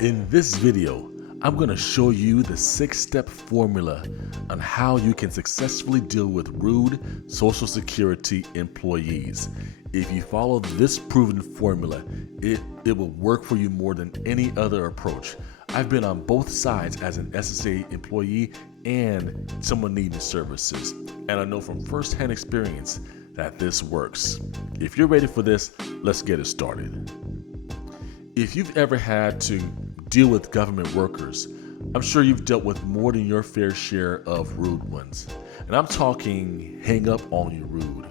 In this video, I'm going to show you the 6-step formula on how you can successfully deal with rude Social Security employees. If you follow this proven formula, it will work for you more than any other approach. I've been on both sides as an ssdi employee and someone needing services, and I know from firsthand experience that this works. If you're ready for this, let's get it started. If you've ever had to deal with government workers, I'm sure you've dealt with more than your fair share of rude ones. And I'm talking hang up on you rude,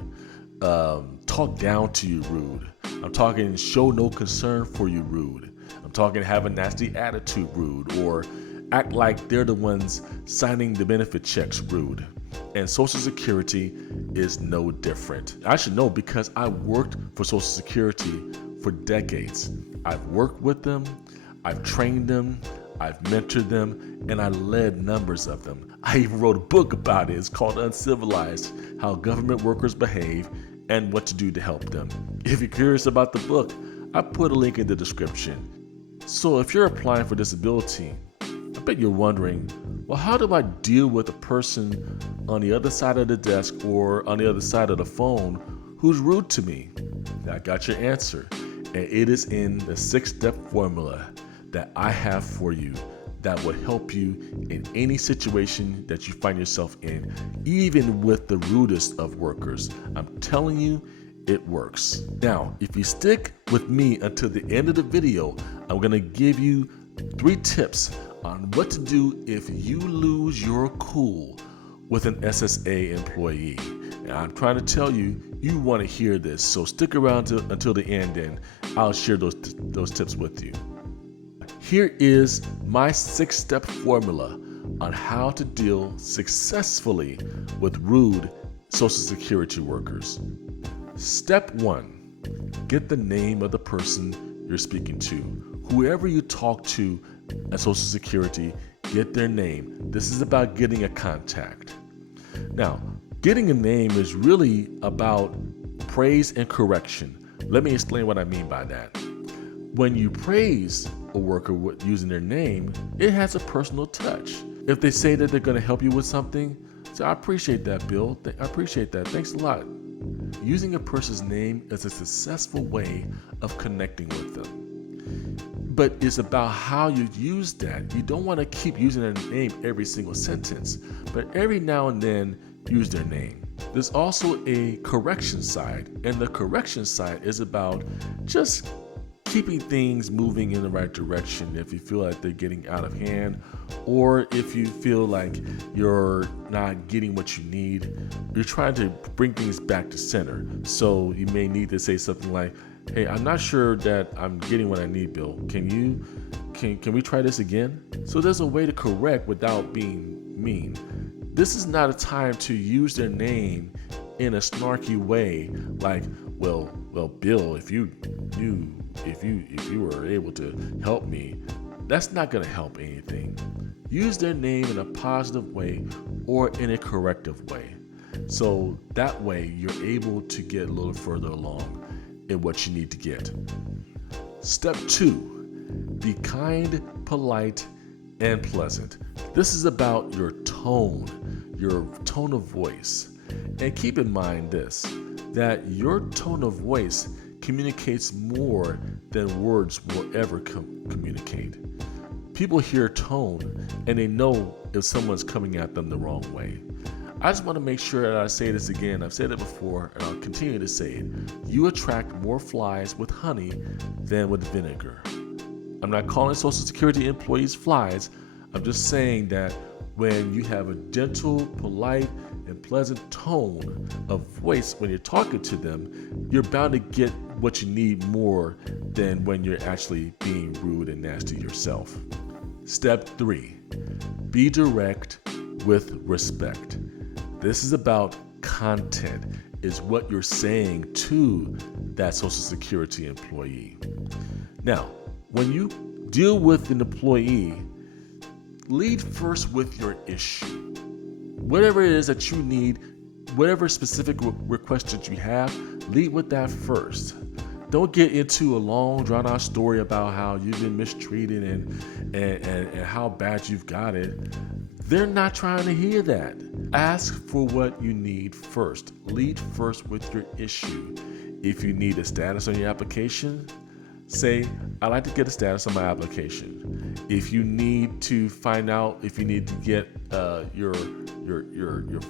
talk down to you rude. I'm talking show no concern for you rude. I'm talking have a nasty attitude rude, or act like they're the ones signing the benefit checks rude. And Social Security is no different. I should know because I worked for Social Security for decades. I've worked with them, I've trained them, I've mentored them, and I led numbers of them. I even wrote a book about it. It's called Uncivilized: How Government Workers Behave and What to Do to Help Them. If you're curious about the book, I put a link in the description. So if you're applying for disability, I bet you're wondering, well, how do I deal with a person on the other side of the desk or on the other side of the phone who's rude to me? I got your answer, and it is in the 6-step formula that I have for you that will help you in any situation that you find yourself in, even with the rudest of workers. I'm telling you, it works. Now, if you stick with me until the end of the video, I'm gonna give you 3 tips on what to do if you lose your cool with an SSA employee. And I'm trying to tell you, you want to hear this, so stick around until the end and I'll share those tips with you. Here is my 6-step formula on how to deal successfully with rude Social Security workers. Step 1, get the name of the person you're speaking to. Whoever you talk to at Social Security, get their name. This is about getting a contact. Now, getting a name is really about praise and correction. Let me explain what I mean by that. When you praise a worker using their name, it has a personal touch. If they say that they're going to help you with something, say, I appreciate that, Bill. I appreciate that. Thanks a lot. Using a person's name is a successful way of connecting with them. But it's about how you use that. You don't want to keep using their name every single sentence, but every now and then use their name. There's also a correction side, and the correction side is about just keeping things moving in the right direction if you feel like they're getting out of hand, or if you feel like you're not getting what you need. You're trying to bring things back to center. So you may need to say something like, hey, I'm not sure that I'm getting what I need, Bill. Can we try this again? So there's a way to correct without being mean. This is not a time to use their name in a snarky way, like, well, Bill, if you were able to help me, that's not going to help anything. Use their name in a positive way or in a corrective way. So that way you're able to get a little further along in what you need to get. Step 2, be kind, polite, and pleasant. This is about your tone of voice. And keep in mind this, that your tone of voice communicates more than words will ever communicate. People hear tone and they know if someone's coming at them the wrong way. I just want to make sure that I say this again. I've said it before and I'll continue to say it. You attract more flies with honey than with vinegar. I'm not calling Social Security employees flies. I'm just saying that when you have a gentle, polite, and pleasant tone of voice when you're talking to them, you're bound to get what you need more than when you're actually being rude and nasty yourself. Step 3, be direct with respect. This is about content, is what you're saying to that Social Security employee. Now, when you deal with an employee, lead first with your issue. Whatever it is that you need, whatever specific request that you have, lead with that first. Don't get into a long, drawn-out story about how you've been mistreated and how bad you've got it. They're not trying to hear that. Ask for what you need first. Lead first with your issue. If you need a status on your application, say, I'd like to get a status on my application. If you need to find out, if you need to get your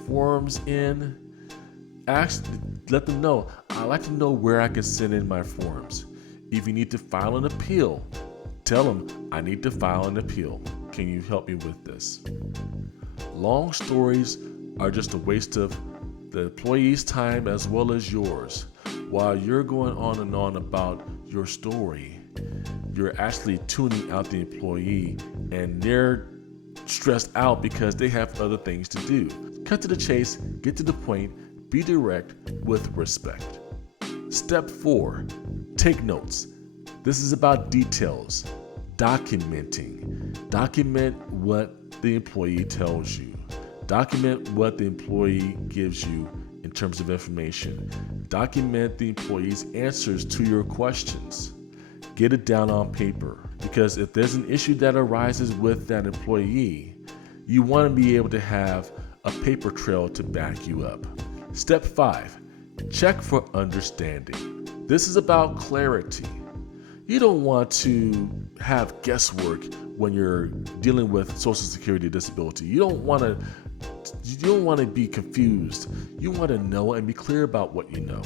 forms in, let them know. I'd like to know where I can send in my forms. If you need to file an appeal, tell them, I need to file an appeal. Can you help me with this? Long stories are just a waste of the employee's time as well as yours. While you're going on and on about your story, you're actually tuning out the employee, and they're stressed out because they have other things to do. Cut to the chase, get to the point, be direct with respect. Step 4, take notes. This is about details, documenting. Document what the employee tells you. Document what the employee gives you in terms of information. Document the employee's answers to your questions. Get it down on paper, because if there's an issue that arises with that employee, you want to be able to have a paper trail to back you up. Step 5, check for understanding. This is about clarity. You don't want to have guesswork when you're dealing with Social Security disability. You don't want to be confused. You want to know and be clear about what you know.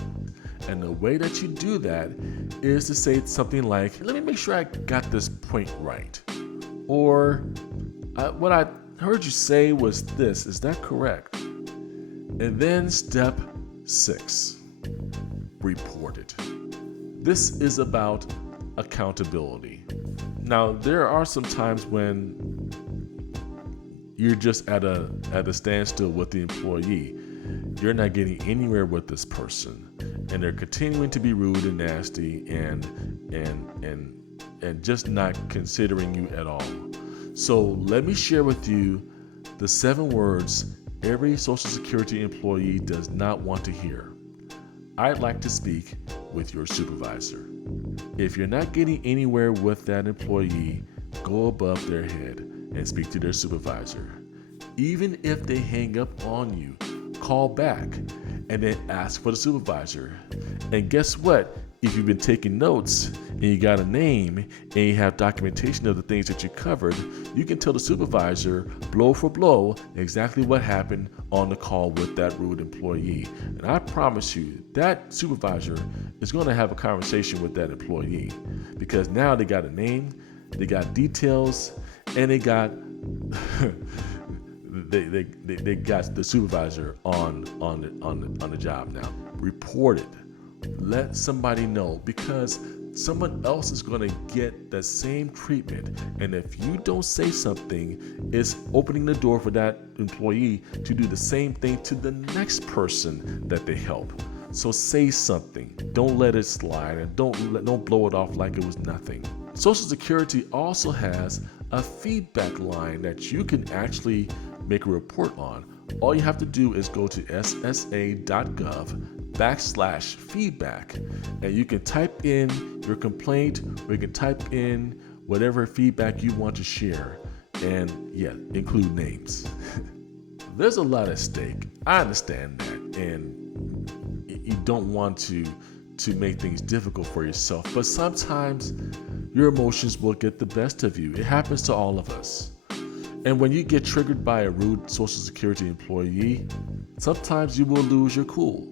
And the way that you do that is to say something like, let me make sure I got this point right. Or what I heard you say was this, is that correct? And then step 6, report it. This is about accountability. Now, there are some times when you're just at a standstill with the employee. You're not getting anywhere with this person, and they're continuing to be rude and nasty and just not considering you at all. So let me share with you the 7 words every Social Security employee does not want to hear. I'd like to speak with your supervisor. If you're not getting anywhere with that employee, go above their head and speak to their supervisor. Even if they hang up on you, call back and then ask for the supervisor. And guess what? If you've been taking notes and you got a name and you have documentation of the things that you covered, you can tell the supervisor blow for blow exactly what happened on the call with that rude employee. And I promise you, that supervisor is going to have a conversation with that employee, because now they got a name, they got details, and they got they got the supervisor on the job now. Report it. Let somebody know, because someone else is going to get the same treatment. And if you don't say something, it's opening the door for that employee to do the same thing to the next person that they help. So say something. Don't let it slide, and don't blow it off like it was nothing. Social Security also has a feedback line that you can actually make a report on. All you have to do is go to ssa.gov/feedback, and you can type in your complaint, or you can type in whatever feedback you want to share, and include names. There's a lot at stake. I understand that, and you don't want to make things difficult for yourself, but sometimes your emotions will get the best of you. It happens to all of us. And when you get triggered by a rude Social Security employee, sometimes you will lose your cool.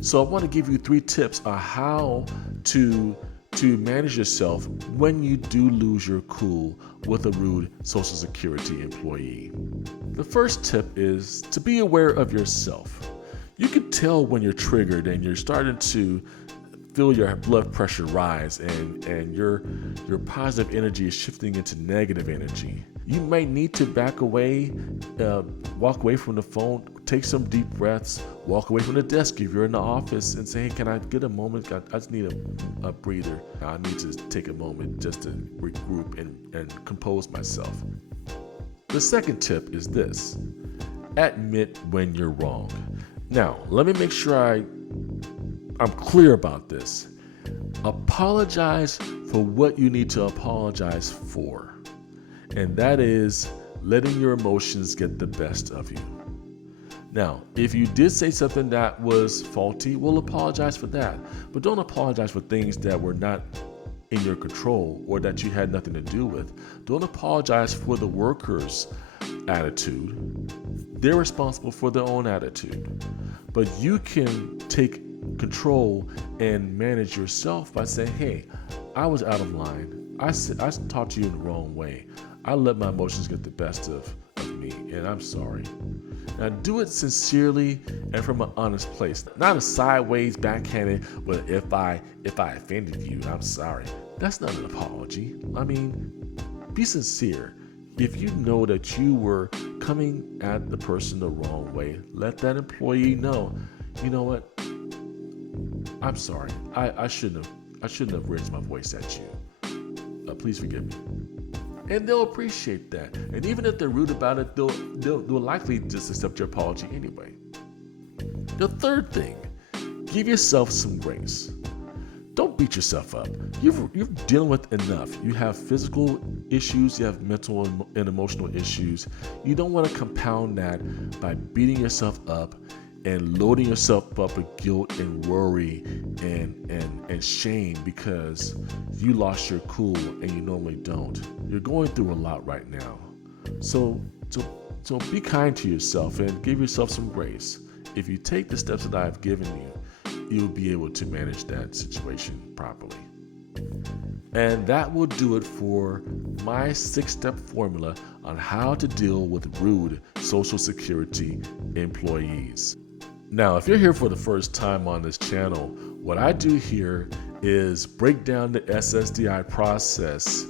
So I want to give you 3 tips on how to manage yourself when you do lose your cool with a rude Social Security employee. The first tip is to be aware of yourself. You can tell when you're triggered and you're starting to feel your blood pressure rise, and your positive energy is shifting into negative energy. You might need to back away, walk away from the phone, take some deep breaths, walk away from the desk if you're in the office, and say, hey, can I get a moment? I just need a breather. I need to take a moment just to regroup and compose myself. The second tip is this: admit when you're wrong. Now, let me make sure I'm clear about this. Apologize for what you need to apologize for, and that is letting your emotions get the best of you. Now, if you did say something that was faulty, we'll apologize for that. But don't apologize for things that were not in your control or that you had nothing to do with. Don't apologize for the workers' attitude. They're responsible for their own attitude. But you can take control and manage yourself by saying, hey, I was out of line. I talked to you in the wrong way. I let my emotions get the best of me, and I'm sorry. Now do it sincerely and from an honest place, not a sideways backhanded, but if I offended you, I'm sorry. That's not an apology. I mean, be sincere. If you know that you were coming at the person the wrong way, let that employee know, you know what? I'm sorry. I shouldn't have raised my voice at you. Please forgive me. And they'll appreciate that. And even if they're rude about it, they'll likely just accept your apology anyway. The third thing, give yourself some grace. Don't beat yourself up. You're dealing with enough. You have physical issues, you have mental and emotional issues. You don't want to compound that by beating yourself up and loading yourself up with guilt and worry and shame because you lost your cool and you normally don't. You're going through a lot right now. So be kind to yourself and give yourself some grace. If you take the steps that I've given you, you'll be able to manage that situation properly. And that will do it for my 6-step formula on how to deal with rude Social Security employees. Now, if you're here for the first time on this channel, what I do here is break down the ssdi process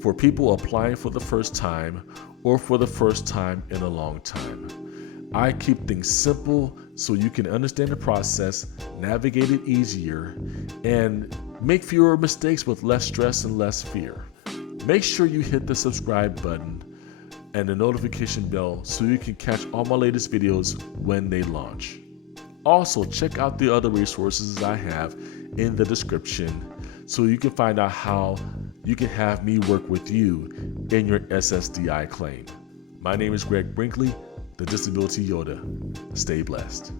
for people applying for the first time or for the first time in a long time. I keep things simple so you can understand the process, navigate it easier, and make fewer mistakes with less stress and less fear. Make sure you hit the subscribe button and the notification bell so you can catch all my latest videos when they launch. Also, check out the other resources I have in the description so you can find out how you can have me work with you in your ssdi claim. My name is Greg Brinkley, the Disability Yoda. Stay blessed.